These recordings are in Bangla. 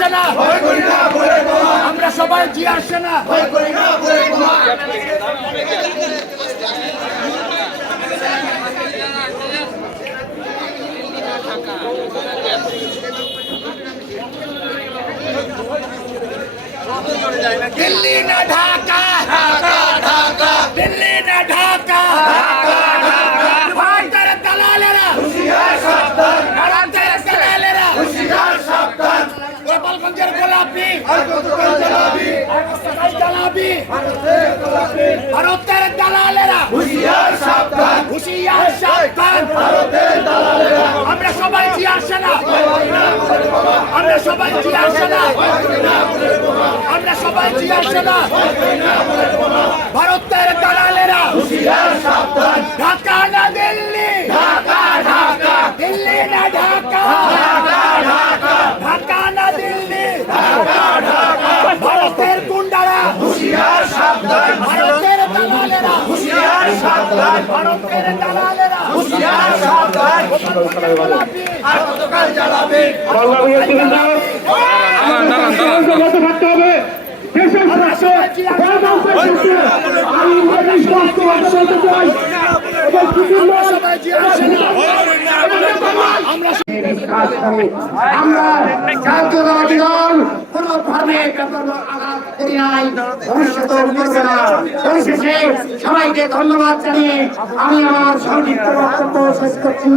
সেনা, আমরা সবাই জিয়ার সেনা। দিল্লি না ঢাকা, দিল্লি না ঢাকা, ভারতের দালালেরা ভারতের দালালেরা গোপালগঞ্জের গোলাপি জ্বালাবি, ভারতের দালালেরা হুঁশিয়ার সাবধান, আমরা সবাই জিয়ার সেনা, আমরা সবাই জিয়ার সেনা, আমরা সবাই জিয়ার সেনা। ভারতের দালালেরা হুঁশিয়ার সাবধান, ঢাকা না দিল্লি, দিল্লি না ঢাকা, ঢাকা না দিল্লি, ভারতের গুন্ডারা হুঁশিয়ার সাবধান, ভারতের দালালেরা হুঁশিয়ার সাবধান, ভারতের দালালেরা হুঁশিয়ার সাবধান। জ্বালাবে আমরা জাতীয়তাবাদী দল কোনোভাবে আঘাত করি নাই, ভবিষ্যতে করবে না। পরিশেষে সবাইকে ধন্যবাদ জানিয়ে আমি আমার সংক্ষিপ্ত বক্তব্য শেষ করছি।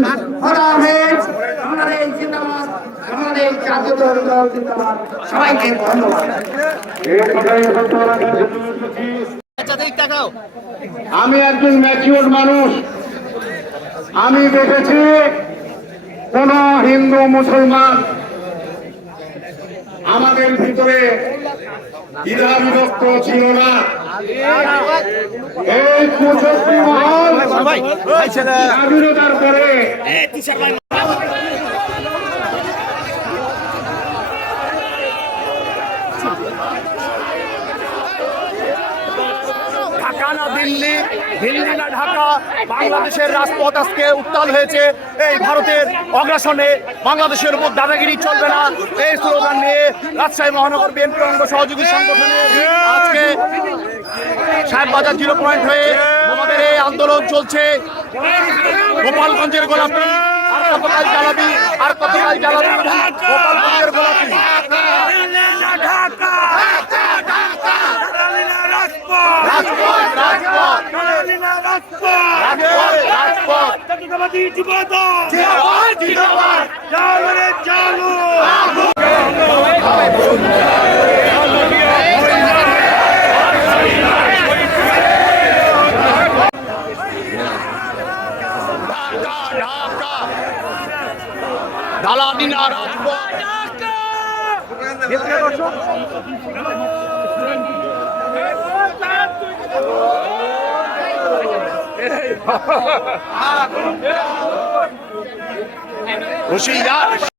খোদা হাফেজ। বাংলাদেশ জিন্দাবাদ, বাংলাদেশ জাতীয়তাবাদী দল জিন্দাবাদ। সবাইকে ধন্যবাদ। আমি একজন ম্যাচিওর মানুষ, আমি দেখেছি কোন হিন্দু মুসলমান আমাদের ভিতরে দ্বিধা বিভক্ত ছিল না। এই কুচক্রী মহল স্বাধীনতার পরে ঢাকা না দিল্লি, দিল্লি না ঢাকা, বাংলাদেশের রাজপথ আজকে উত্তাল হয়েছে। এই ভারতের অগ্রাসনে বাংলাদেশের উপর দাদাগিরি চলবে না, এই স্লোগান নিয়ে রাজশাহী মহানগর বিএনপি অঙ্গ সহযোগী সংগঠনের আজকে সাহেববাজার 0 পয়েন্ট হয়ে আমাদের এই আন্দোলন চলছে। গোপালগঞ্জের গোলাপি আর কতকাল জ্বালাবি, আর কতকাল জ্বালাবি, গোপালগঞ্জের গোলাপি। দালালিনা রাজপথ, হুঁশিয়ার।